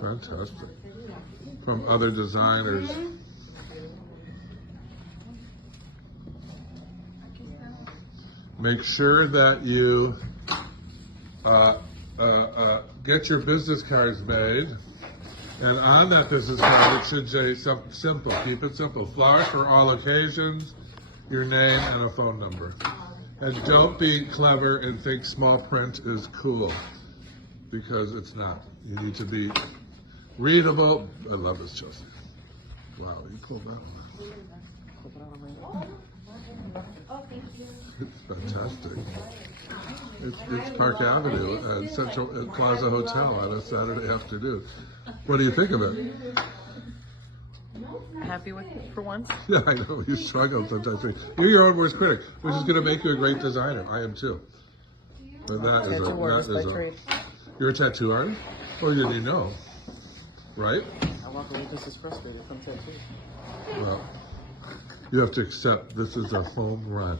Fantastic. From other designers. Make sure that you get your business cards made. And on that business card, it should say something simple. Keep it simple. Flowers for all occasions, your name, and a phone number. And don't be clever and think small print is cool, because it's not. You need to be readable. I love this, Chelsea. Wow, you pulled that one. It's fantastic. It's Park Avenue and Central Plaza Hotel on a Saturday afternoon. What do you think of it? Happy with it for once? Yeah, I know. You struggle sometimes. You're your own worst critic, which is going to make you a great designer. I am too. But you're a tattoo artist? Well, you know, right? I walk away just as frustrated from tattoo. Well, you have to accept this is a home run.